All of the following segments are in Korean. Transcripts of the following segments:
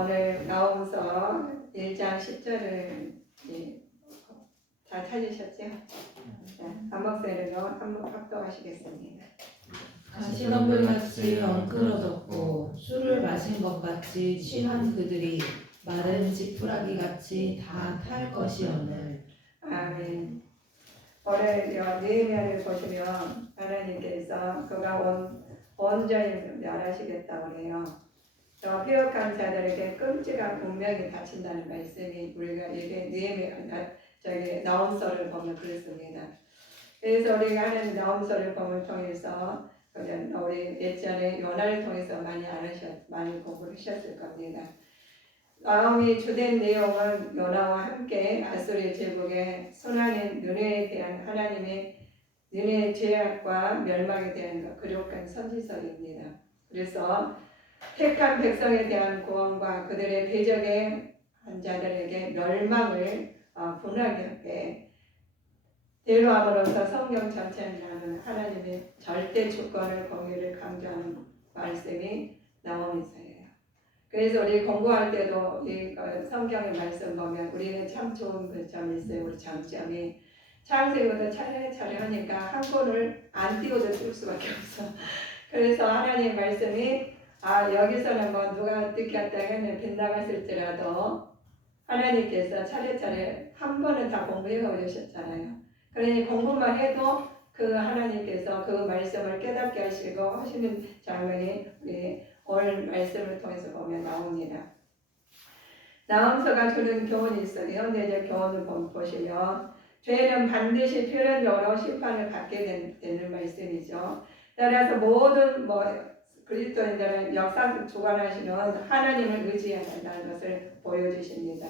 오늘 나오면서 1장 10절을 다 찾으셨죠? 한 목소리로 한번 합독하시겠습니다. 가시덤불같이 엉클어졌고 술을 마신 것 같이 취한 그들이 마른 지푸라기 같이 다 탈 것이오늘. 아멘. 오늘 느헤미야를 보시면 하나님께서 그가 온전히 멸하시겠다고 그래요. 저 폐역한 자들에게 끔찍한 운명이 닥친다는 말씀이 우리가 이게 느헤미야 나홈서를 보면 그렇습니다. 그래서 우리가 하는 나홈서를 보면 통해서 우리 예전에 요나를 통해서 많이 공부를 하셨을 겁니다. 나홈이 주된 내용은 요나와 함께 아수르 제국의 순환인 느네에 대한 하나님의 느네의 죄악과 멸망에 대한 그력한 선지서입니다. 그래서 택한 백성에 대한 구원과 그들의 대적의 자들에게 멸망을 분하게 하게 대로함으로써 성경 전체를 나누는 하나님의 절대 주권을 공의를 강조하는 말씀이 나오면서예요. 그래서 우리 공부할 때도 이 성경의 말씀 보면 우리는 참 좋은 점이 있어요. 우리 장점이 창세기부터 차례차례 하니까 한 권을 안 띄워도 쓸 수밖에 없어. 그래서 하나님 말씀이 여기서는 뭐 누가 어떻게 했다 했는데 빗나갔을지라도 하나님께서 차례차례 한 번은 다 공부해 오셨잖아요. 그러니 공부만 해도 그 하나님께서 그 말씀을 깨닫게 하시고 하시는 장면이 우리 오늘 말씀을 통해서 보면 나옵니다. 나홈서가 주는 교훈이 있어요. 현대적 교훈을 보시면 죄는 반드시 필연적으로 심판을 받게 되는 말씀이죠. 따라서 모든 그리스도인들은 역사 주관하시는 하나님을 의지해야 한다는 것을 보여주십니다.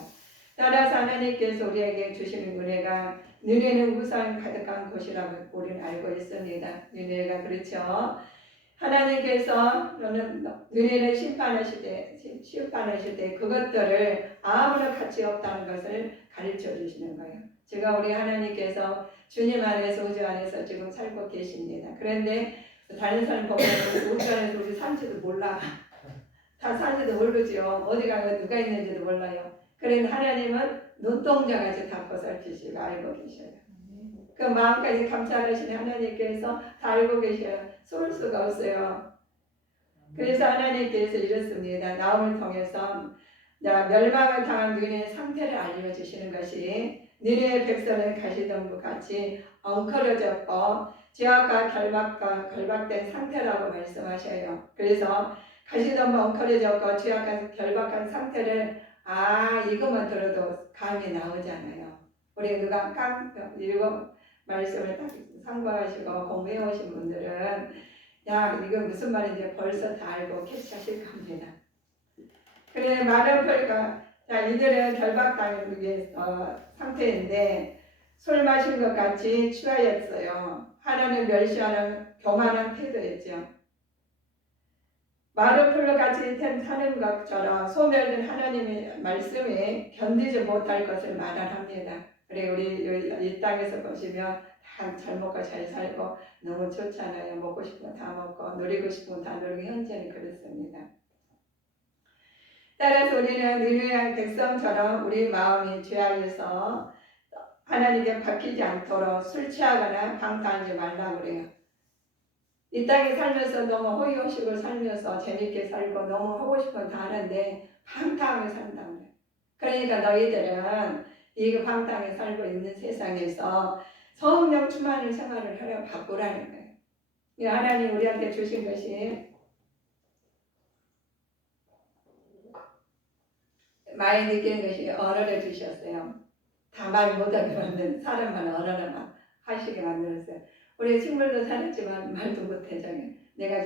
따라서 하나님께서 우리에게 주시는 은혜가 느네는 우상 가득한 곳이라고 우리는 알고 있습니다. 느네가 그렇죠. 하나님께서 느네를 심판하실 때 그것들을 아무런 가치 없다는 것을 가르쳐 주시는 거예요. 지금 우리 하나님께서 주님 안에서 우주 안에서 지금 살고 계십니다. 그런데 다른 사람 보면 우주 안에서 우리 산지도 몰라. 다 산지도 모르죠. 어디가 누가 있는지도 몰라요. 그런데 하나님은 눈동자같이 다 보살피시고 알고 계셔요. 그 마음까지 감찰하시는 하나님께서 다 알고 계셔요. 쏠 수가 없어요. 그래서 하나님께서 이렇습니다. 나홈을 통해서 멸망을 당한 느네의 상태를 알려주시는 것이 느네의 백성은 가시덤불 같이 엉클어졌고 죄악과 결박된 상태라고 말씀하셔요. 그래서 가시덤불 엉클어졌고 죄악과 결박한 상태를 이것만 들어도 감이 나오잖아요. 우리 누가 읽어 말씀을 딱 상고하시고 공부해 오신 분들은 이거 무슨 말인지 벌써 다 알고 캐치하실 겁니다. 그래 마른 펄과 이들은 결박당한 상태인데 술 마신 것 같이 취하였어요. 하나님 멸시하는 교만한 태도였죠. 마른 풀로 같이 타는 것처럼 소멸된 하나님의 말씀에 견디지 못할 것을 말합니다. 그래 우리 이 땅에서 보시면 다 잘 먹고 잘 살고 너무 좋잖아요. 먹고 싶은 거 다 먹고 누리고 싶은 거 다 누리고 현재는 그렇습니다. 따라서 우리는 느헤미야 백성처럼 우리 마음이 죄악에서 하나님께 바뀌지 않도록 술 취하거나 방탕하지 말라고 그래요. 이 땅에 살면서 너무 호의호식을 살면서 재밌게 살고 너무 하고 싶은 거 다 하는데 방탕하게 산다고 그래요. 그러니까 너희들은 이 방탕하게 살고 있는 세상에서 성령 충만한 생활을 하려 바꾸라는 거예요. 이 하나님 우리한테 주신 것이 많이 느끼는 것이 언어를 주셨어요. 다 말 못하게 만든 사람만 언어를 막 하시게 만들었어요. 우리 식물도 살았지만 말도 못해. 내가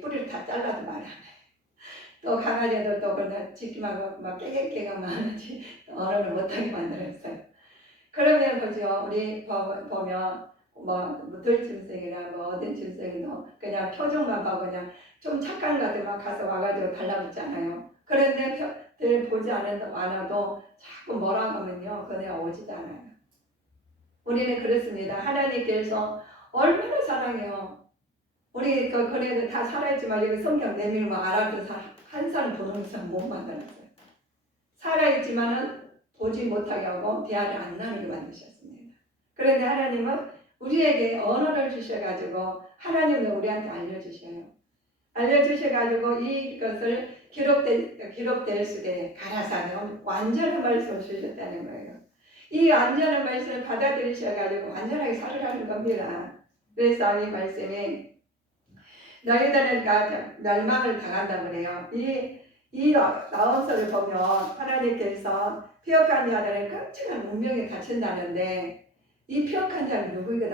뿌리를 다 잘라도 말 안 해. 또 강아지도 또 그러나 짖기만 하고 막 깨갱깨갱만 하는지 언어를 못하게 만들었어요. 그러면 보죠. 우리 보면 들짐승이나 어떤 짐승이도 그냥 표정만 봐도 그냥 좀 착한 것들만 가서 와가지고 달라붙잖아요. 그런데 보지 않아도 자꾸 뭐라고 하면요. 그냥 오지도 않아요. 우리는 그렇습니다. 하나님께서 얼마나 사랑해요. 우리 그래도 다 살아있지만 여기 성경 내밀면 알아도 한 사람 보는 사람 못 만들었어요. 살아있지만은 보지 못하게 하고 대화를 안 나누게 만드셨습니다. 그런데 하나님은 우리에게 언어를 주셔가지고 하나님은 우리한테 알려주셔요. 알려주셔가지고 이것을 기록될 수에 가라사는 완전한 말씀을 주셨다는 거예요. 이 완전한 말씀을 받아들이셔가지고 완전하게 살으라는 겁니다. 그래서 이 말씀이 너희들은 멸망을 당한다고 그래요. 이 나원서를 보면 하나님께서 피역한 자들은 끔찍한 운명에 갇힌다는데 이 피역한 자는 누구인지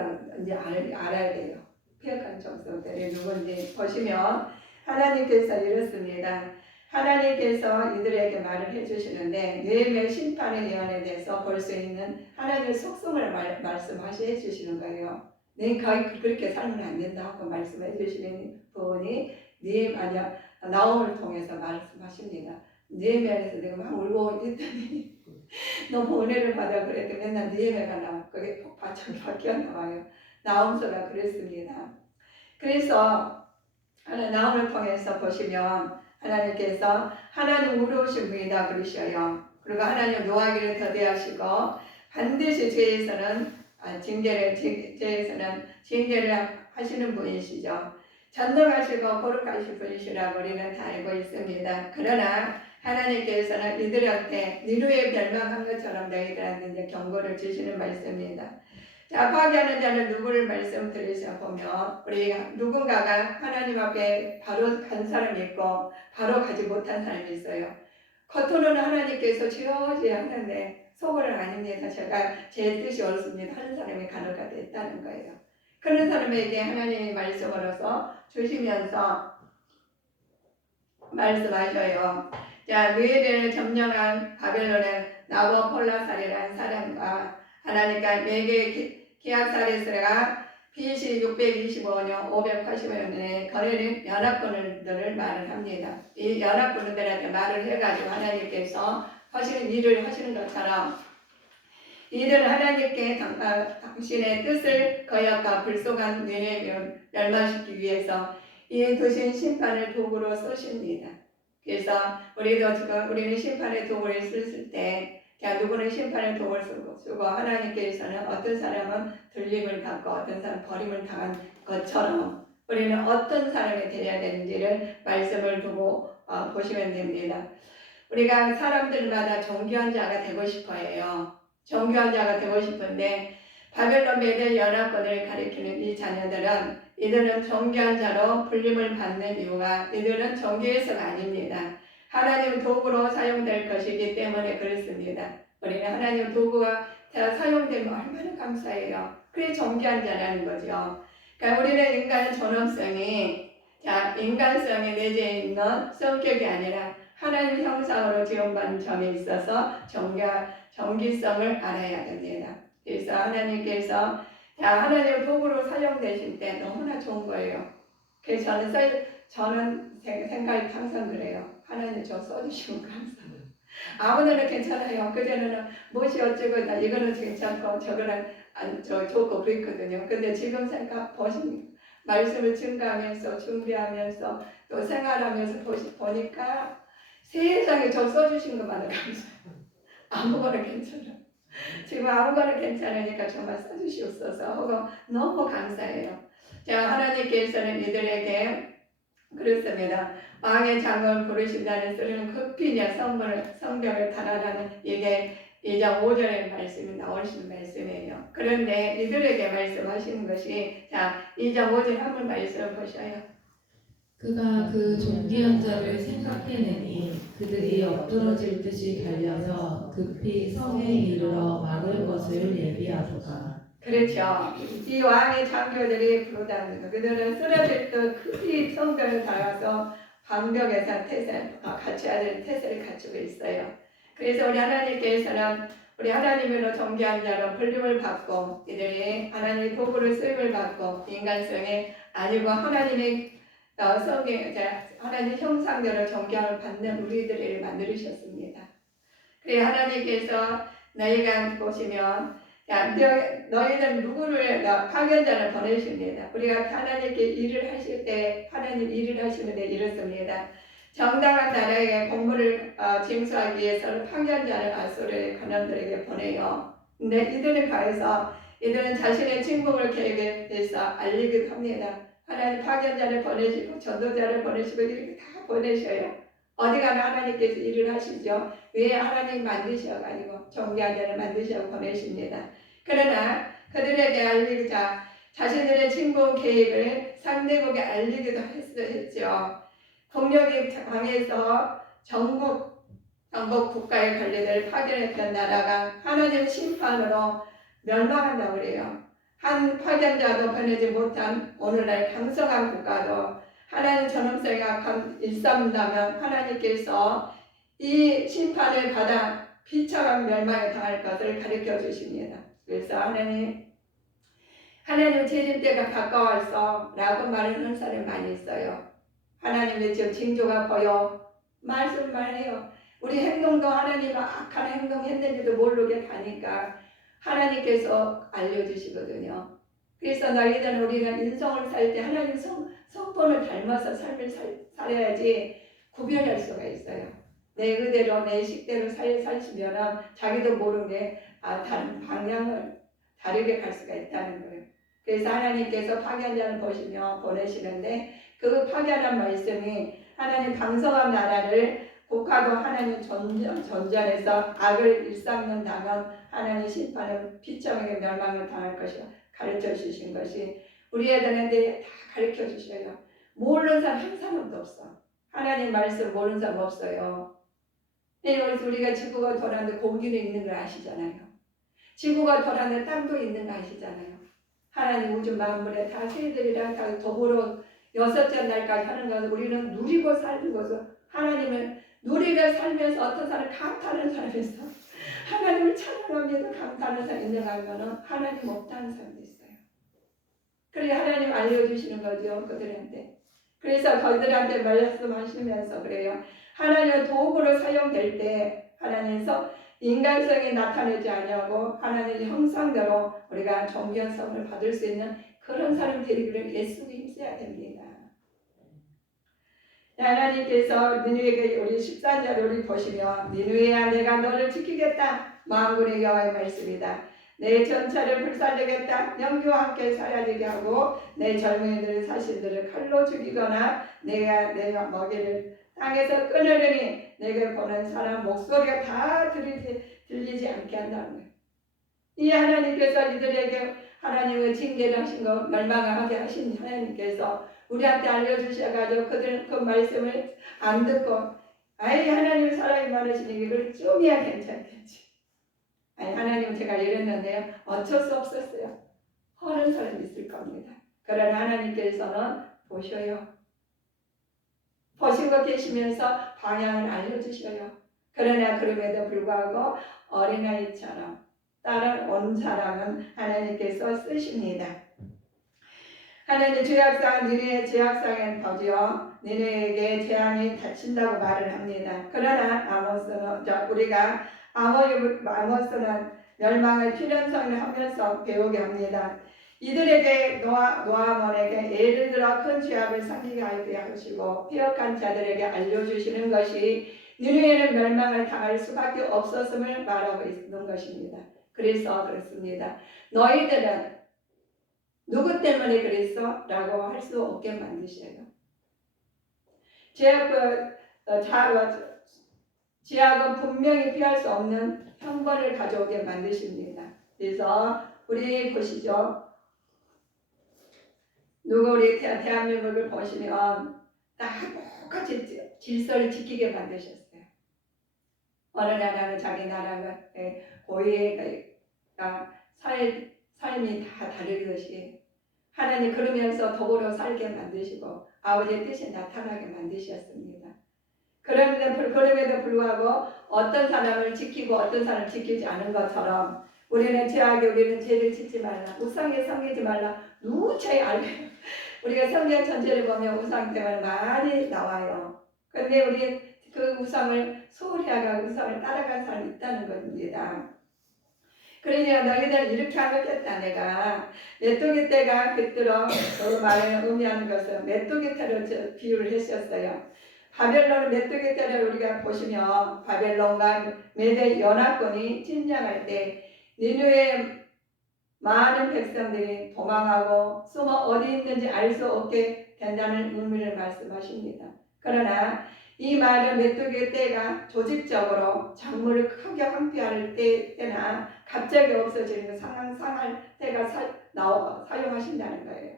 알아야 돼요. 피역한 족속들이 누군지 보시면 하나님께서 이렇습니다. 하나님께서 이들에게 말을 해주시는데 뇌의 심판의 예언에 대해서 볼 수 있는 하나님의 속성을 말씀해 주시는 거예요. 내가 그렇게 살면 안 된다고 말씀해 주시는 부분이 나옴을 통해서 말씀하십니다. 느헤미야에서 내가 막 울고 있더니 너무 은혜를 받아 그랬더니 맨날 느헤미야가 나와. 그게 바뀌어 나와요. 나옴서가 그랬습니다. 그래서 나옴을 통해서 보시면 하나님께서 하나님 의로우신 분이다 그러셔요. 그리고 하나님 노하기를 더디하시고 반드시 죄에서는 징계를 하시는 분이시죠. 전능하시고 거룩하신 분이시라고 우리는 다 알고 있습니다. 그러나 하나님께서는 이들한테 니누에 멸망한 것처럼 너희들한테 이제 경고를 주시는 말씀입니다. 자, 파괴하는 자는 누구를 말씀드리자 보면 우리 누군가가 하나님 앞에 바로 간 사람이 있고 바로 가지 못한 사람이 있어요. 겉으로는 하나님께서 지어지야 하는데 속으로는 아닙니다. 제가 제 뜻이 옳습니다 하는 사람이 간호가 됐다는 거예요. 그런 사람에게 하나님의 말씀으로서 주시면서 말씀하셔요. 자, 느헤미야를 점령한 바벨론의 나부콜라살이라는 사람과 하나님과 매개 기압사레스가 BC 625년 580년에 거래는 연합군들을 말을 합니다. 이 연합군들한테 말을 해가지고 하나님께서 하시는 일을 하시는 것처럼 이들은 하나님께 당신의 뜻을 거역과 불속한 느헤미야를 멸망시키기 위해서 이 두신 심판을 도구로 쓰십니다. 그래서 우리는 심판의 도구를 쓸 때 누구는 심판의 도구를 쓰고 하나님께서는 어떤 사람은 들림을 받고 어떤 사람은 버림을 당한 것처럼 우리는 어떤 사람이 되어야 되는지를 말씀을 두고 보시면 됩니다. 우리가 사람들마다 존귀한 자가 되고 싶어 해요. 존귀한 자가 되고 싶은데 바벨론 메대 연합군을 가리키는 이 자녀들은 이들은 존귀한 자로 불림을 받는 이유가 이들은 존귀해서가 아닙니다. 하나님 도구로 사용될 것이기 때문에 그렇습니다. 우리는 하나님 도구가 사용되면 얼마나 감사해요. 그게 존귀한 자라는 거죠. 그러니까 우리는 인간의 존엄성이 인간성이 내재해 있는 성격이 아니라 하나님 형상으로 지음받은 점에 있어서 정기성을 알아야 됩니다. 그래서 하나님께서 하나님 도구로 사용되실 때 너무나 좋은 거예요. 그래서 저는 생각이 항상 그래요. 하나님 저 써주시면 감사해요. 아무데나 괜찮아요. 그전에는 무엇이 어쩌고 이거는 괜찮고 저거는 좋고 그랬거든요. 근데 지금 보시면 말씀을 증가하면서 준비하면서 또 생활하면서 보니까 세상에 저 써주신 것만은 감사해요. 아무거나 괜찮아요. 지금 아무거나 괜찮으니까 정말 써주시옵소서 하고 너무 감사해요. 자, 하나님께서는 이들에게 그렇습니다. 왕의 장을 부르신다는 소리는 급히 성벽을 달아나는 이게 2장 5절의 말씀이 나오시는 말씀이에요. 그런데 이들에게 말씀하시는 것이 2장 5절 한번 말씀을 보셔요. 그가 그 존귀한 자를 생각해내니 그들이 엎드러질 듯이 달려서 급히 성에 이르러 막을 것을 예비하도다. 그렇죠. 이 왕의 장교들이 부르다는 거. 그들은 쓰러질 듯 급히 성벽을 달아서 방벽에서 갖춰야 될 태세를 갖추고 있어요. 그래서 우리 하나님께서는 우리 하나님으로 존귀한 자로 불림을 받고 이들이 하나님의 도구를 쓰임을 받고 인간성에 아니고 하나님의 하나님 형상대로 존경을 받는 우리들을 만드셨습니다. 그래 하나님께서 너희가 보시면 너희는 누구를 파견자를 보내십니다. 우리가 하나님께 일을 하실 때 하나님 일을 하시는데 이렇습니다. 정당한 나라에게 공물을 징수하기 위해서는 파견자를 아수르의 관원들에게 보내요. 근데 이들을 가해서 이들은 자신의 침공을 계획해서 알리기도 합니다. 하나님 파견자를 보내시고 전도자를 보내시고 이렇게 다 보내셔요. 어디 가나 하나님께서 일을 하시죠. 왜 하나님 만드셔가지고 종교자를 만드셔 보내십니다. 그러나 그들에게 알리자 자신들의 침공 계획을 상대국에 알리기도 했죠. 국력이 강해서 전국 국가의 관리들을 파견했던 나라가 하나님 심판으로 멸망한다고 그래요. 한 파견자도 보내지 못한 오늘날 강성한 국가도 하나님 전염성이 악한 일삼는다면 하나님께서 이 심판을 받아 비참한 멸망에 당할 것을 가르쳐 주십니다. 그래서 하나님 재림 때가 가까웠어 라고 말하는 사람이 많이 있어요. 하나님의 지금 징조가 보여 말씀만 해요. 우리 행동도 하나님은 악한 행동했는지도 모르게 가니까 하나님께서 알려주시거든요. 그래서 너희들은 우리가 인성을 살 때 하나님 성품을 닮아서 삶을 살아야지 구별할 수가 있어요. 내 의대로 내 식대로 사시면 자기도 모르게 다른 방향을 다르게 갈 수가 있다는 거예요. 그래서 하나님께서 파견자를 보내시는데 그 파견한 말씀이 하나님 강성한 나라를 국가도 하나님 전전해서 악을 일삼는다면 하나님 심판은 비참하게 멸망을 당할 것이라 가르쳐 주신 것이 우리 애들한테 다 가르쳐 주셔요. 모르는 사람 한 사람도 없어. 하나님 말씀 모르는 사람 없어요. 그래서 우리가 지구가 돌아가는데 공기는 있는 걸 아시잖아요. 지구가 돌아가는데 땅도 있는 거 아시잖아요. 하나님 우주 만물에 다 새들이랑 다 더불어 여섯째 날까지 하는 것을 우리는 누리고 살는 것을 하나님을 누리며 살면서 어떤 사람 감탄하는 사람이 있어. 하나님을 찬양하면서 감탄하는 사람이 있는가 하면 하나님 없다는 사람도 있어요. 그래 하나님 알려주시는 거죠. 그들한테. 그래서 그들한테 말씀하시면서 그래요. 하나님은 도구로 사용될 때 하나님께서 인간성이 나타내지 아니하고 하나님의 형상대로 우리가 존귀성을 받을 수 있는 그런 사람 되기를 애쓰고 힘써야 됩니다. 하나님께서 니누에게 우리 14절을 우리 보시면 니누에야 내가 너를 지키겠다. 만군의 여호와의 말씀이다. 내 전차를 불살르겠다. 명교와 함께 사라지게 하고 내 젊은이들의 사신들을 칼로 죽이거나 내가 먹이를 땅에서 끊으려니 내게 보는 사람 목소리가 다 들리지 않게 한다는 거예요. 이 하나님께서 이들에게 하나님의 징계를 하신 것 멸망하게 하신 하나님께서 우리한테 알려주셔가지고 그들 그 말씀을 안 듣고 아이 하나님 사랑이 많으시니 이걸 좀이야 괜찮겠지. 아니 하나님 제가 이랬는데요. 어쩔 수 없었어요. 하는 사람이 있을 겁니다. 그러나 하나님께서는 보셔요. 보시고 계시면서 방향을 알려주셔요. 그러나 그럼에도 불구하고 어린아이처럼 다른 온 사람은 하나님께서 쓰십니다. 하나님 죄악상 너희의 죄악상엔 더디어 너희에게 재앙이 닥친다고 말을 합니다. 그러나 아모스는 우리가 아모스는 멸망의 필연성을 하면서 배우게 합니다. 이들에게 노아몬에게 예를 들어 큰 죄악을 삼기게 하게 하시고 폐역한 자들에게 알려주시는 것이 니느웨는 멸망을 당할 수밖에 없었음을 말하고 있는 것입니다. 그래서 그렇습니다. 너희들은 누구 때문에 그랬어? 라고 할 수 없게 만드셔요. 죄악은 분명히 피할 수 없는 형벌을 가져오게 만드십니다. 그래서 우리 보시죠. 우리 대한민국을 보시면 다 똑같이 질서를 지키게 만드셨어요. 어느 나라는 자기 나라가 고유가 삶이 다 다르듯이 하나님 그러면서 더불어 살게 만드시고 아버지의 뜻이 나타나게 만드셨습니다. 그럼에도 불구하고 어떤 사람을 지키고 어떤 사람을 지키지 않은 것처럼 우리는 죄를 짓지 말라. 우상에 섬기지 말라. 누차히 알아요. 우리가 성경 전체를 보면 우상 때문에 많이 나와요. 그런데 우리 그 우상을 소홀히 하고 우상을 따라간 사람이 있다는 겁니다. 그러니까 너희들 이렇게 하겠다. 내가 메뚜기 떼가 깃들어 그 말을 의미하는 것은 메뚜기 떼로 비유를 했었어요. 바벨론 메뚜기 떼를 우리가 보시면 바벨론과 메대 연합군이 침략할 때 니누의 많은 백성들이 도망하고 숨어 어디 있는지 알 수 없게 된다는 의미를 말씀하십니다. 그러나 이 많은 메뚜기 떼가 조직적으로 작물을 크게 황폐할 때나 갑자기 없어지는 상할 때가 사용하신다는 거예요.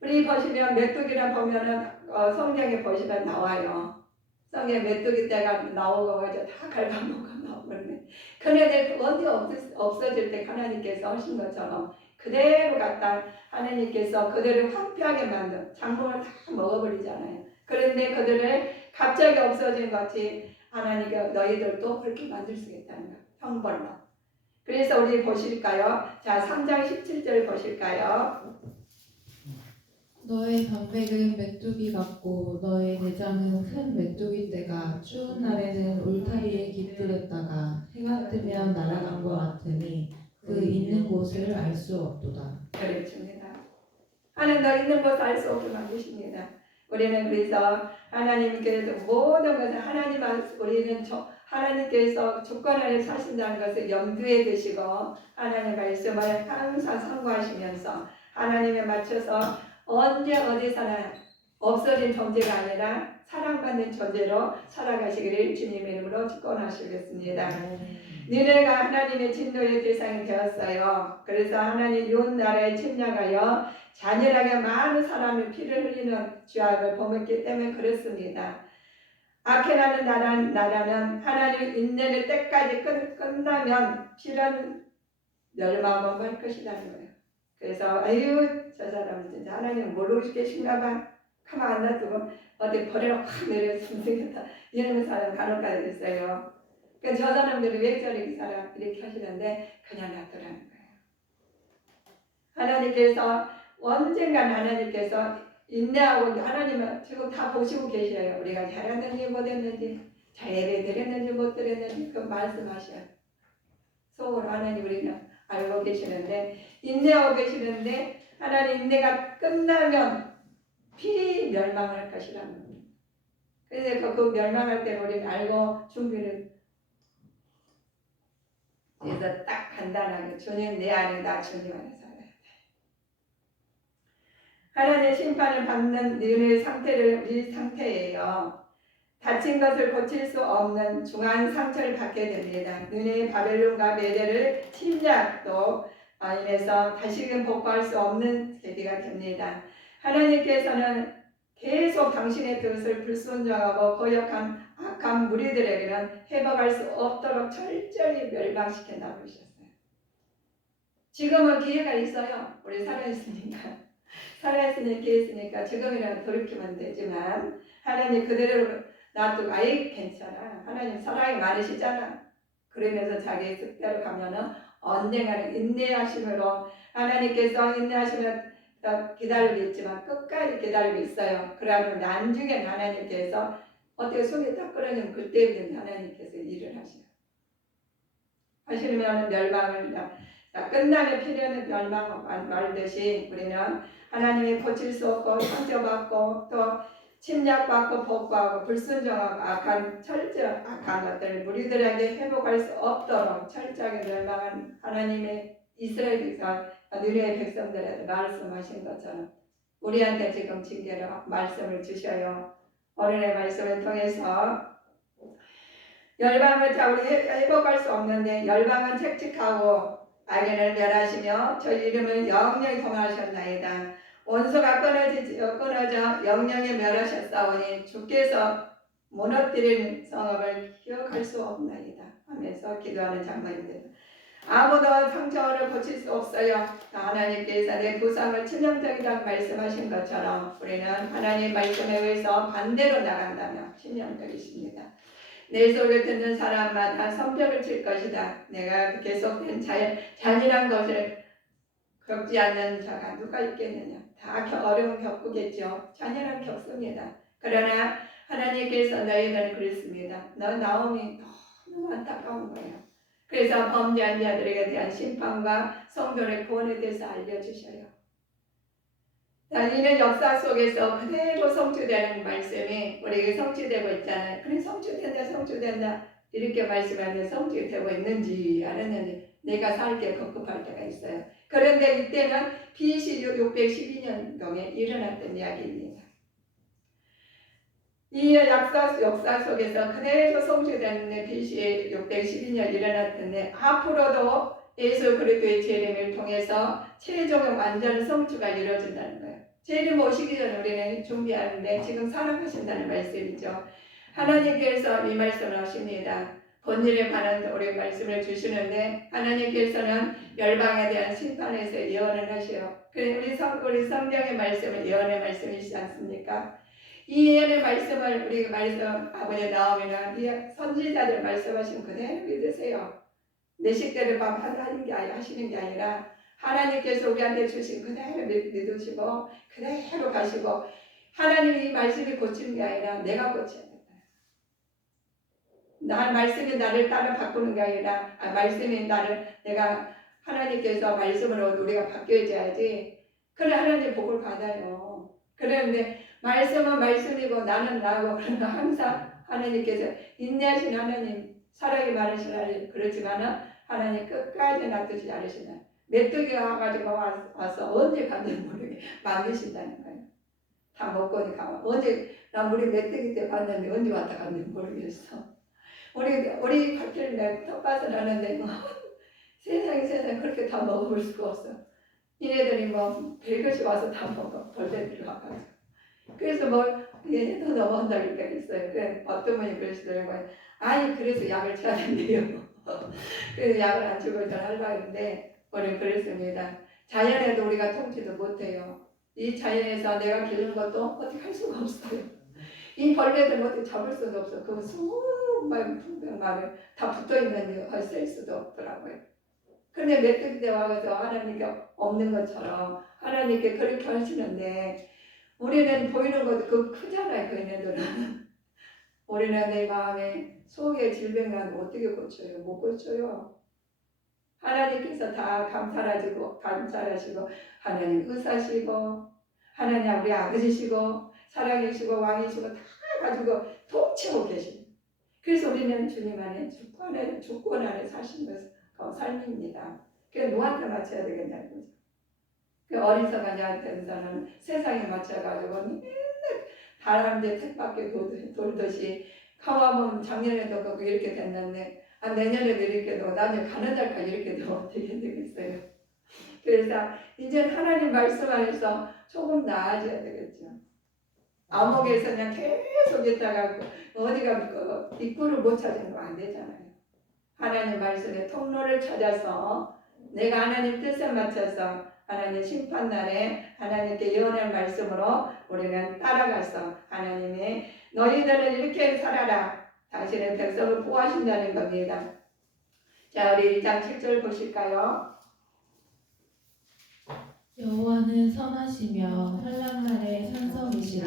우리 보시면 메뚜기라 보면은 성경에 보시면 나와요. 성경에 메뚜기 떼가 나오고 가지고 다 갉아먹고 나오는데 그네들 언제 없어질 때 하나님께서 하신 것처럼 그대로 갖다 하나님께서 그들을 황폐하게 만든 작물을 다 먹어버리잖아요. 그런데 그들을 갑자기 없어진 것이 하나님께 너희들도 그렇게 만들 수 있다는 거예요. 형벌로. 그래서 우리 보실까요? 자, 3장 17절 보실까요? 너의 방백은 메뚜기 같고 너의 내장은 큰 메뚜기 떼가 추운 날에는 울타리에 깃들였다가 해가 뜨면 날아간 것 같으니 그 있는 곳을 알 수 없도다. 그렇습니다. 하나님 너 있는 곳을 알 수 없게 만드십니다. 우리는 그래서 하나님께서 모든 것을 우리는 하나님께서 주권 안에 사신다는 것을 염두에 두시고 하나님의 말씀을 항상 상고하시면서 하나님에 맞춰서 언제 어디서나 없어진 존재가 아니라 사랑받는 존재로 살아가시기를 주님의 이름으로 축원하시겠습니다. 니네가 하나님의 진노의 대상이 되었어요. 그래서 하나님 이웃 나라에 침략하여 잔인하게 많은 사람의 피를 흘리는 죄악을 범했기 때문에 그렇습니다. 악해가는 나라는 하나님의 인내의 때까지 끝나면 필연 멸망하고 말 것이라는 거예요. 그래서 아유 저 사람은 진짜 하나님 모르고 계신가 봐. 가만 안 놔두고 어디 버리러 확 내려왔으면 되겠다. 이런 사람 간혹가다 있어요. 그러니까 저 사람들이 왜 저렇게 살아 이렇게 하시는데 그냥 놔두라는 거예요. 하나님께서 언젠간 하나님께서 인내하고 하나님은 지금 다 보시고 계셔요. 우리가 잘했는지 못했는지 잘 예배 드렸는지 못 드렸는지 그 말씀하셔요. 속으로 하나님 우리는 알고 계시는데 인내하고 계시는데 하나님 인내가 끝나면 필히 멸망할 것이라는 겁니다. 그래서 그 멸망할 때 우리는 알고 준비를 해서 딱 간단하게 주님 내 안에다 주님 안에 살아야 돼. 하나님의 심판을 받는 너희의 상태를 우리 상태예요. 다친 것을 고칠 수 없는 중한 상처를 받게 됩니다. 너희의 바벨론과 메대를 침략도 인해서 다시금 복구할 수 없는 계기가 됩니다. 하나님께서는 계속 당신의 뜻을 불순종하고 거역한 악한 무리들에게는 회복할 수 없도록 철저히 멸망시킨다고 하셨어요. 지금은 기회가 있어요. 우리 살아있으니까. 살아있으니 기회 있으니까 지금이라도 돌이키면 되지만 하나님 그대로 놔두고 아이 괜찮아. 하나님 사랑이 많으시잖아. 그러면서 자기 뜻대로 가면은 언젠가는 인내하심으로 하나님께서 인내하시면 기다리고 있지만 끝까지 기다리고 있어요. 그러면 나중에 하나님께서 어떻게 속이 딱 끓어지면 그때부터 하나님께서 일을 하시면 멸망을 끝나면 필요는 멸망 말듯이 우리는 하나님이 고칠 수 없고 상처받고 또 침략받고 복구하고 불순종하고 악한 것들을 우리들에게 회복할 수 없도록 철저하게 멸망한 하나님의 이스라엘에서 너희의 백성들에게 말씀하신 것처럼 우리한테 지금 징계로 말씀을 주셔요. 오늘의 말씀을 통해서 열방은 우리 회복할 수 없는데 열방은 책칙하고 악인을 멸하시며 저희 이름을 영영히 통하셨나이다. 원수가 끊어져 영영히 멸하셨사오니 주께서 무너뜨린 성읍을 기억할 수 없나이다 하면서 기도하는 장면입니다. 아무도 상처를 고칠 수 없어요. 하나님께서 내 부상을 치명적이라고 말씀하신 것처럼 우리는 하나님 말씀에 의해서 반대로 나간다면 치명적이십니다. 내 소리를 듣는 사람마다 성벽을 칠 것이다. 내가 계속된 잔인한 것을 겪지 않는 자가 누가 있겠느냐. 다 어려움 겪겠죠. 잔인함 겪습니다. 그러나 하나님께서 너희는 그랬습니다. 너 나옴이 너무 안타까운 거예요. 그래서 범죄한 자들에게 대한 심판과 성도의 구원에 대해서 알려주셔요. 이는 역사 속에서 그대로 성취되는 말씀이 우리에게 성취되고 있잖아요. 그래 성취된다 성취된다 이렇게 말씀하는데 성취되고 있는지 안 했는지 내가 살게 급급할 때가 있어요. 그런데 이때는 BC 612년경에 일어났던 이야기입니다. 이 역사 속에서 그대로 성취되는 BC 612년 일어났던데 앞으로도 예수 그리스도의 재림을 통해서 최종의 완전 성취가 이루어진다는 거예요. 재림 오시기 전에 우리는 준비하는데 지금 살아가신다는 말씀이죠. 하나님께서 이 말씀을 하십니다. 본일에 관한 우리 말씀을 주시는데 하나님께서는 열방에 대한 심판에서 예언을 하셔요. 우리 성경의 말씀은 예언의 말씀이시지 않습니까? 이 예언의 말씀을 우리 말씀 아버지 나오면 선지자들 말씀하신 그대로 믿으세요. 내 식대로 밥 하시는 게 아니라 하나님께서 우리한테 주신 그대로 믿으시고 그대로 가시고 하나님이 말씀이 고치는 게 아니라 내가 고쳐야 된다. 말씀이 나를 따라 바꾸는 게 아니라 말씀이 내가 하나님께서 말씀으로 우리가 바뀌어져야지. 그래 하나님 복을 받아요. 그런데 말씀은 말씀이고 나는 나고 그러나 항상 하나님께서 인내하신 하나님 사랑이 많으신 하나님 그렇지만은 하나님 끝까지 놔두지 않으시나 메뚜기가 와가지고 와서 언제 갔는지 모르게 만드신다는 거예요. 다 먹고 가면 언제 나 우리 메뚜기 때 봤는데 언제 왔다 갔는지 모르겠어. 우리 밭을 내가 텃밭을 하는데 세상에 그렇게 다 먹어볼 수가 없어. 이네들이 뭐 별것이 와서 다 먹어. 벌떼들이 와가지고. 그래서 얘도 넘어온다 그러니까 있어요. 어떤 분이 그러시더라고요. 아니 그래서 약을 쳐야 된대요. 그래서 약을 안 치고 일단 하려고 했는데 우리는 그랬습니다. 자연에도 우리가 통치도 못해요. 이 자연에서 내가 기르는 것도 어떻게 할 수가 없어요. 이 벌레들 어떻게 잡을 수가 없어. 그 수많은 다 붙어있는데 셀 수도 없더라고요. 근데 메뚜기때 와서 하나님께 없는 것처럼 하나님께 그렇게 하시는데 우리는 보이는 것도 그 크잖아요. 그 애들은. 우리는 내 마음에 속의 질병만 어떻게 고쳐요? 못 고쳐요. 하나님께서 다 감찰하시고 하나님 의사시고 하나님 우리 아버지시고 사랑이시고 왕이시고 다 가지고 통치하고 계십니다. 그래서 우리는 주님 안에 주권 안에 사시는 삶입니다. 그래서 누구한테 맞춰야 되겠냐는 거죠. 그 어리석은 자한테는 세상에 맞춰가지고 맨날 사람들 택밖에 돌듯이 강화문 작년에도 그거 이렇게 됐는데 내년에도 이렇게 되고 나중에 가는 달까지 이렇게 되면 어떻게 되겠어요. 그래서 이제 하나님 말씀 안에서 조금 나아져야 되겠죠. 암흑에서 그냥 계속 있다가 어디가 입구를 못 찾으면 안 되잖아요. 하나님 말씀의 통로를 찾아서 내가 하나님 뜻에 맞춰서 하나님 심판날에 하나님께 예언의 말씀으로 우리는 따라가서 하나님의 너희들은 이렇게 살아라. 당신의 백성을 보호하신다는 겁니다. 자, 우리 1장 7절 보실까요? 여호와는 선하시며 환난날의 산성이시라.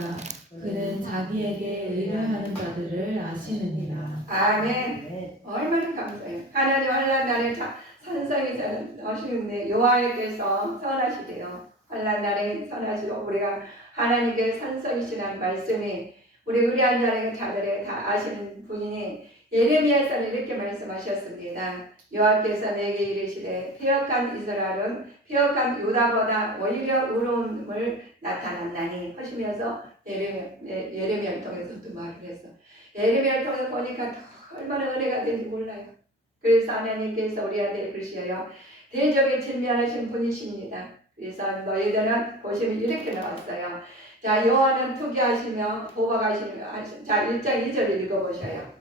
그는 자기에게 의뢰하는 자들을 아시느니라. 아멘. 얼마나 감사해요. 하나님 환난날에 산성이 하시는데 여호와께서 선하시대요. 환난날에 선하시고 우리가 하나님께 산성이시라는 말씀이 우리 의뢰한 자들의 다 아시는 분이니 예레미야서는 이렇게 말씀하셨습니다. 여호와께서 내게 이르시되 패역한 이스라엘은 패역한 유다보다 오히려 의로움을 나타났나니 하시면서 예레미야를 통해서도 말을 했어. 예레미야를 통해서 보니까 얼마나 은혜가 되는지 몰라요. 그래서 하나님께서 우리한테 그러셔요. 대적에 진면하신 분이십니다. 그래서 너희들은 보시면 이렇게 나왔어요. 자, 여호와는 투기하시며 보복하시며 자 1장 2절 읽어보셔요.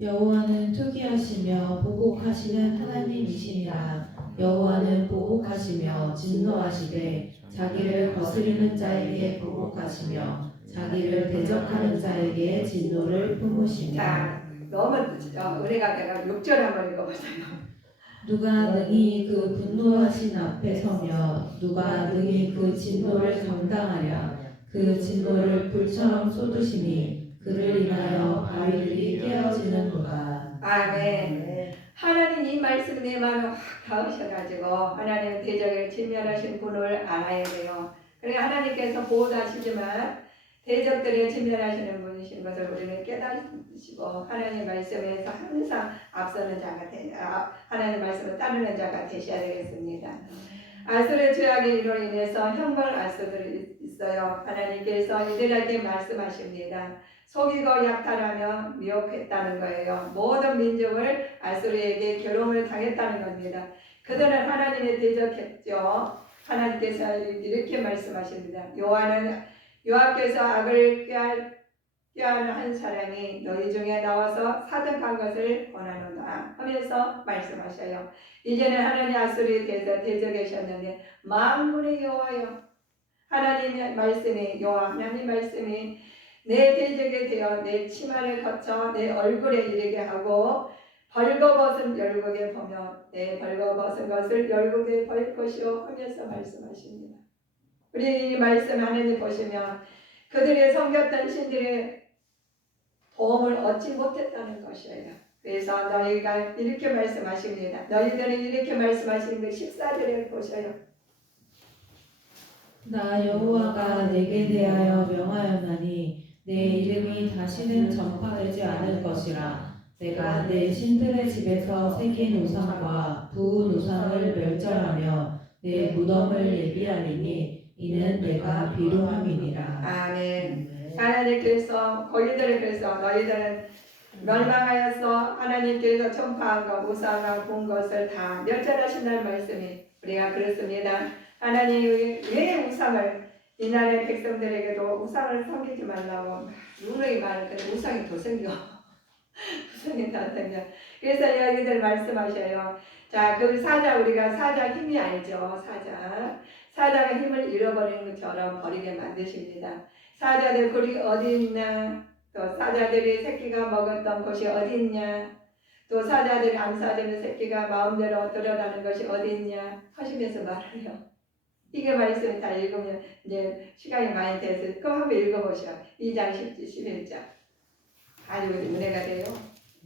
여호와는 투기하시며 보복하시는 하나님이시니라. 여호와는 보복하시며 진노하시되 자기를 거스리는 자에게 보복하시며 자기를 대적하는 자에게 진노를 품으시며. 자, 너무 은혜가 내가 6절 한번 읽어보세요. 누가 능히 그 분노하신 앞에 서며 누가 능히 그 진노를 감당하랴. 그 진노를 불처럼 쏟으시니 그를 인하여 바위들이 깨어지는도다. 아멘. 하나님 이 말씀 내 마음에 확 닿으셔가지고 하나님 대적에 진멸하신 분을 알아야 돼요. 그러니까 하나님께서 보호하시지만 대적들에 직면하시는 분이신 것을 우리는 깨달으시고 하나님 말씀에서 항상 앞서는 자가 하나님 말씀을 따르는 자가 되셔야 되겠습니다. 아수르 죄악의 일로 인해서 형벌 아수들이 있어요. 하나님께서 이들에게 말씀하십니다. 속이고 약탈하며 미혹했다는 거예요. 모든 민족을 아수르에게 괴로움을 당했다는 겁니다. 그들은 하나님의 대적했죠. 하나님께서 이렇게 말씀하십니다. 여호와께서 악을 꾀하는 한 사람이 너희 중에 나와서 사득한 것을 원하노라 하면서 말씀하셔요. 이제는 하나님 아수르에 대해서 대적하셨는데 만군의 여호와여, 하나님의 말씀이 하나님 말씀이 내 대적이 되어 내 치마를 거쳐 내 얼굴에 이르게 하고 벌거벗은 열국에 보며 내 벌거벗은 것을 열국에 벌 것이요 하면서 말씀하십니다. 우리 이 말씀 하나님 보시면 그들의 섬겼던 신들의 도움을 얻지 못했다는 것이에요. 그래서 너희가 이렇게 말씀하십니다. 너희들은 이렇게 말씀하시는 그 14절에 보셔요. 나 여호와가 내게 대하여 명하였나니 내 이름이 다시는 전파되지 않을 것이라. 내가 내 신들의 집에서 새긴 우상과 부은 우상을 멸절하며 내 무덤을 예비하리니 이는 내가 비루함이니라. 아멘. 하나님께서 거기들을 그래서 너희들은 멸망하여서 하나님께서 전파한 것 우상과 본 것을 다 멸절하신다는 말씀이 우리가 그렇습니다. 하나님이 왜 우상을 이날의 백성들에게도 우상을 섬기지 말라고 누누이 말하는데 우상이 더 생겨. 우상이 더 생겨. 그래서 여기들 말씀하셔요. 자, 그 사자 우리가 사자 힘이 알죠. 사자가 힘을 잃어버리는 것처럼 버리게 만드십니다. 사자들 굴이 어디 있나? 또 사자들이 새끼가 먹었던 곳이 어디 있냐? 또 사자들이 암사되는 새끼가 마음대로 들어가는 것이 어디 있냐? 하시면서 말해요. 이게 말씀을 다 읽으면 이제 시간이 많이 돼서 그거 한번 읽어보셔. 2장 11장. 아주 은혜가 돼요.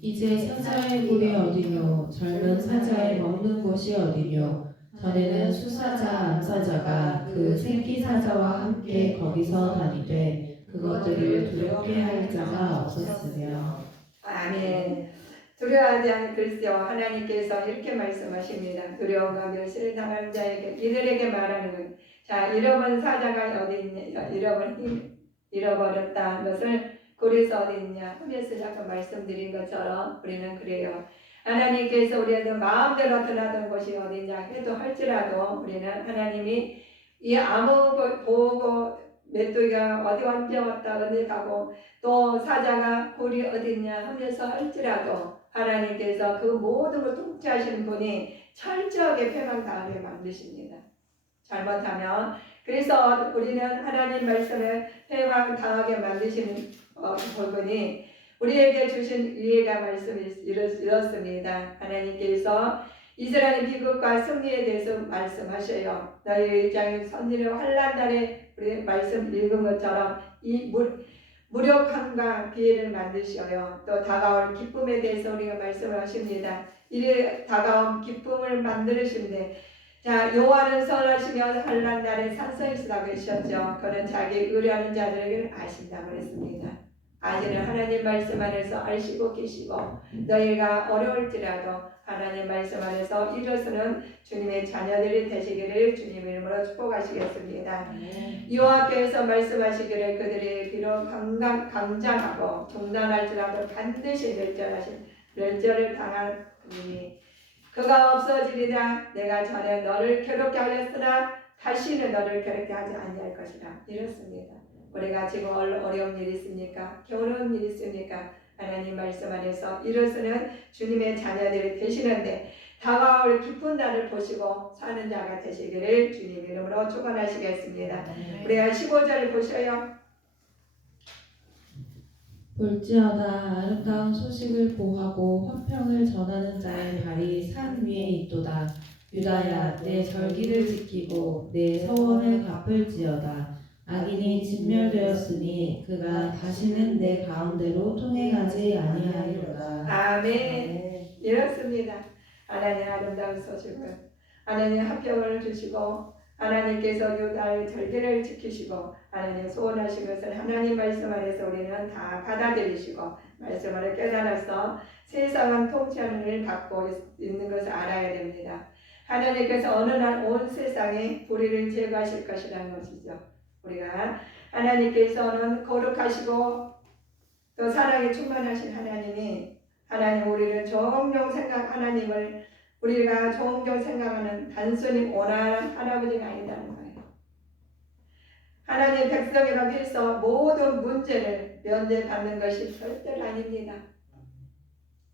이제 사자의 굴이 어디뇨? 젊은 사자의 먹는 곳이 어디뇨? 전에는 수사자 암사자가 그 새끼 사자와 함께 거기서 다니되 그것들을 두렵게 할 자가 없었으며. 아멘. 두려워하지 않을 그리스도 하나님께서 이렇게 말씀하십니다. 두려움과 멸시를 당하는 자에게 이들에게 말하는 것. 자, 잃어버린 사자가 어디 있냐? 잃어버렸다는 것을 굴에서 어디 있냐 하면서 잠깐 말씀드린 것처럼 우리는 그래요. 하나님께서 우리한테 마음대로 드나든 곳이 어디 있냐 해도 할지라도 우리는 하나님이 이 아무 보고 메뚜기가 어디 언제 왔다 어디 가고 또 사자가 굴이 어디 있냐 하면서 할지라도 하나님께서 그 모든 걸 통치하시는 분이 철저하게 패망당하게 만드십니다. 잘못하면 그래서 우리는 하나님 말씀을 패망당하게 만드시는 부분이 우리에게 주신 위에가 말씀이 이렇습니다. 하나님께서 이스라엘 비극과 승리에 대해서 말씀하셔요. 너희 일장의 선지를 환난날에 우리 말씀 읽은 것처럼 이 무력함과 비애를 만드셔요. 또 다가올 기쁨에 대해서 우리가 말씀을 하십니다. 이래 다가온 기쁨을 만드시는데 자, 여호와는 선하시며 환난날에 산성이시다고 하셨죠. 그는 자기 의뢰하는 자들에게 아신다고 했습니다. 아직은 하나님 말씀 안에서 아시고 계시고 너희가 어려울지라도 하나님 말씀 안에서 일어서는 주님의 자녀들이 되시기를 주님 이름으로 축복하시겠습니다. 여호와께서 말씀하시기를 그들이 비록 강장하고 중단할지라도 반드시 멸절을 당할 그니 그가 없어지리라. 내가 전에 너를 괴롭게 하였으나 다시는 너를 괴롭게 하지 아니할 것이라. 이렇습니다. 우리가 지금 어려운 일이 있습니까? 겨우는 일이 있습니까? 하나님 말씀 안에서 일어서는 주님의 자녀들이 되시는데 다가올 기쁜 날을 보시고 사는 자가 되시기를 주님 이름으로 축원하시겠습니다. 우리가 15절을 보셔요. 볼지어다 아름다운 소식을 보하고 화평을 전하는 자의 발이 산 위에 있도다. 유다야 내 절기를 지키고 내 서원을 갚을지어다. 악인이 진멸되었으니 그가 다시는 내 가운데로 통행하지 아니하리로다. 아멘. 이렇습니다. 하나님 아름다운 소식을 하나님 화평을 주시고 하나님께서 유다의 절기를 지키시고 하나님 소원하신 것을 하나님 말씀 안에서 우리는 다 받아들이시고 말씀을 깨달아서 세상은 통치하는 일을 받고 있는 것을 알아야 됩니다. 하나님께서 어느 날 온 세상에 불의를 제거하실 것이라는 것이죠. 우리가 하나님께서는 거룩하시고 또 사랑에 충만하신 하나님이 하나님 우리를 종종 하나님을 우리가 종종 생각하는 단순히 온화한 할아버지가 아니다는 거예요. 하나님 백성이라고 해서 모든 문제를 면제받는 것이 절대로 아닙니다.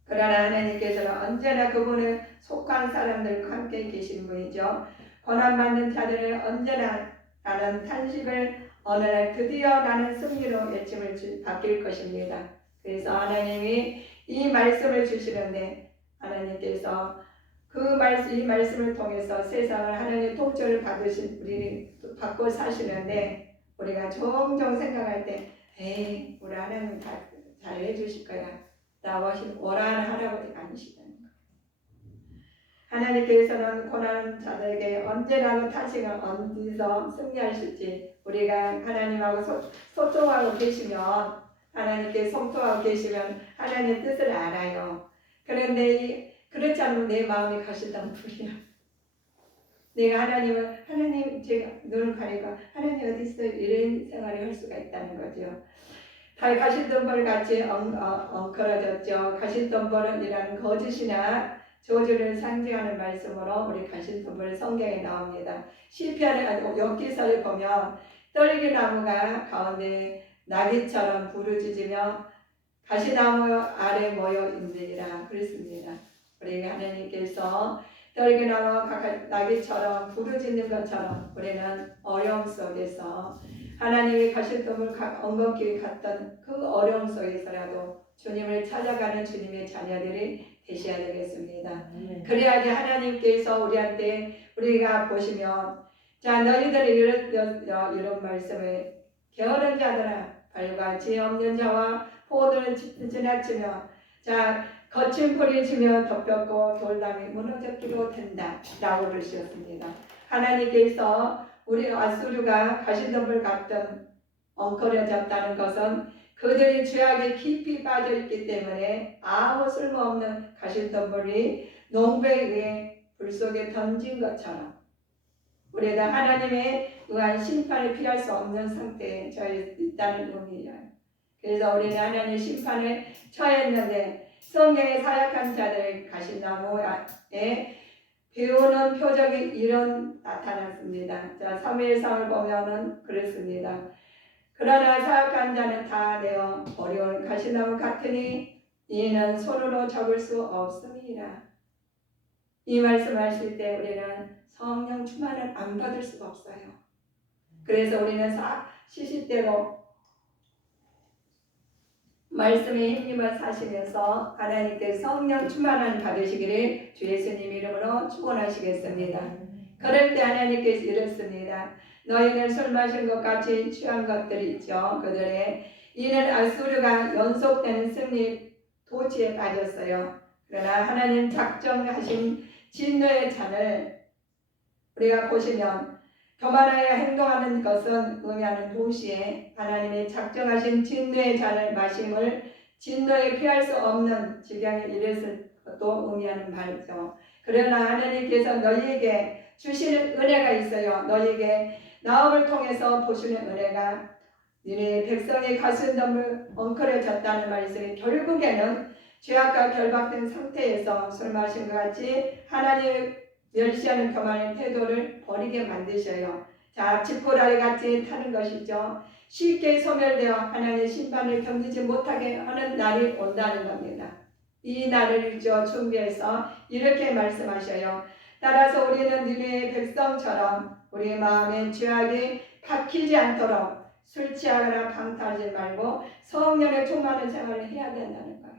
그러나 하나님께서는 언제나 그분의 속한 사람들과 함께 계신 분이죠. 고난받는 자들을 언제나 나는 탄식을 어느 날 드디어 나는 승리로 외침을 바뀔 것입니다. 그래서 하나님이 이 말씀을 주시는데 하나님께서 이 말씀을 통해서 세상을 하나님의 통치를 받으신 우리 받고 사시는데 우리가 종종 생각할 때 에이 우리 하나님 다 잘해 주실 거야 라고 하신 오라는 할아버지가 아니시다는 거예요. 하나님께서는 고난 자들에게 언제나 탄식을 어디서 승리하실지 우리가 하나님하고 소통하고 계시면 하나님께 소통하고 계시면 하나님의 뜻을 알아요. 그런데 그렇지 않으면 내 마음이 가시던 불이야. 내가 하나님 제가 눈을 가리고 하나님 어디 있어요? 이런 생활을 할 수가 있다는 거죠. 다 가시덤불 같이 엉클어졌죠. 가시덤불이라는 거짓이나 저주를 상징하는 말씀으로 우리 가시덤불 성경에 나옵니다. 시편 엽기서를 보면 떨기나무가 가운데 나귀처럼 부르짖으며 가시나무 아래 모여 있느니라 그랬습니다. 우리 하나님께서 떨기나무와 나귀처럼 부르짖는 것처럼 우리는 어려움 속에서 하나님이 가시덤불 엉겁게 갔던 그 어려움 속에서라도 주님을 찾아가는 주님의 자녀들이 되셔야 되겠습니다. 그래야지 하나님께서 우리가 보시면 자 너희들이 이런 말씀을 게으른 자들아 발과 지혜 없는 자와 포도를 지나치며 자 거친 풀이 지며 덮였고 돌담이 무너졌기로 된다 라고 그러셨습니다. 하나님께서 우리 아수르가 가시덤불 같던 엉클어졌다는 것은 그들이 죄악에 깊이 빠져있기 때문에 아무 쓸모없는 가시덤불이 농부에 의해 불 속에 던진 것처럼 우리가 하나님의 의한 심판을 피할 수 없는 상태에 처해 있다는 의미예요. 그래서 우리는 하나님의 심판에 처했는데 성경의 사역한 자들의 가시나무에 배우는 표적이 이런 나타났습니다. 자, 3.1상을 보면은 그렇습니다. 그러나 사역한 자는 다 내어 어려운 가시나무 같으니 이는 손으로 접을 수 없음이라. 이 말씀하실 때 우리는 성령 충만을 안 받을 수가 없어요. 그래서 우리는 시시때로 말씀에 힘입어 사시면서 하나님께 성령 충만을 받으시기를 주 예수님 이름으로 축원하시겠습니다. 그럴 때 하나님께서 이렇습니다. 너희는 술 마신 것 같이 취한 것들이 있죠. 그들의 이는 아수르가 연속되는 승리 도취에 빠졌어요. 그러나 하나님 작정하신 진노의 잔을 우리가 보시면 교만하여 행동하는 것은 의미하는 동시에 하나님의 작정하신 진노의 잔을 마심을 진노에 피할 수 없는 지경에 이르렀을 것도 의미하는 말이죠. 그러나 하나님께서 너희에게 주시는 은혜가 있어요. 너희에게 나음을 통해서 보시는 은혜가 너희 백성의 가시덤불 엉클어졌다는 말씀이 결국에는 죄악과 결박된 상태에서 술 마신 것 같이 하나님의 멸시하는 교만의 태도를 버리게 만드셔요. 자, 지푸라기 같이 타는 것이죠. 쉽게 소멸되어 하나님의 심판을 견디지 못하게 하는 날이 온다는 겁니다. 이 날을 준비해서 이렇게 말씀하셔요. 따라서 우리는 니네의 백성처럼 우리의 마음에 죄악이 박히지 않도록 술 취하거나 방탕하지 말고 성령의 충만한 생활을 해야 된다는 거예요.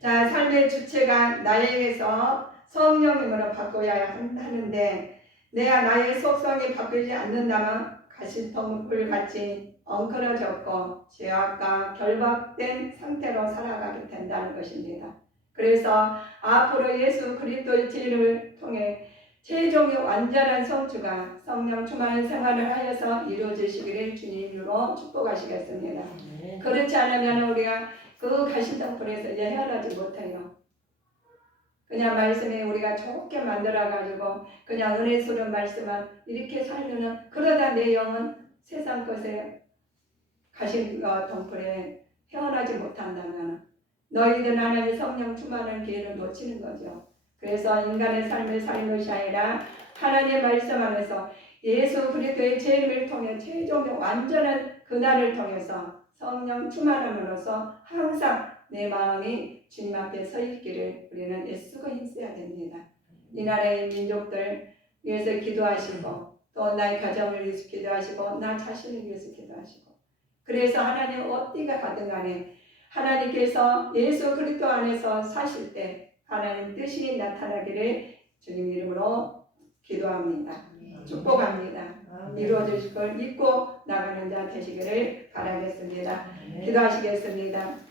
자, 삶의 주체가 나에게서 성령님으로 바꿔야 하는데 내가 나의 속성이 바뀌지 않는다면 가시덤불 같이 엉클어졌고 죄악과 결박된 상태로 살아가게 된다는 것입니다. 그래서 앞으로 예수 그리스도의 진리를 통해 최종의 완전한 성취가 성령 충만한 생활을 하여서 이루어지시기를 주님으로 축복하시겠습니다. 그렇지 않으면 우리가 그 가시덤불에서 이제 헤어나지 못해요. 그냥 말씀에 우리가 좋게 만들어가지고 그냥 은혜스러운 말씀만 이렇게 살면은 그러다 내 영은 세상 것에 가시덤불에 헤어나지 못한다면 너희들 하나님 성령 충만한 기회를 놓치는 거죠. 그래서 인간의 삶을 사는 것이 아니라 하나님의 말씀 안에서 예수 그리스도의 재림을 통해 최종의 완전한 그날을 통해서 성령 충만함으로써 항상 내 마음이 주님 앞에 서 있기를 우리는 애쓰고 힘써야 됩니다. 이 나라의 민족들 위해서 기도하시고 또 나의 가정을 위해서 기도하시고 나 자신을 위해서 기도하시고 그래서 하나님 어디가 가든 간에 하나님께서 예수 그리스도 안에서 사실 때 하나님 뜻이 나타나기를 주님 이름으로 기도합니다. 축복합니다. 이루어질 걸 믿고 나가는 자 되시기를 바라겠습니다. 기도하시겠습니다.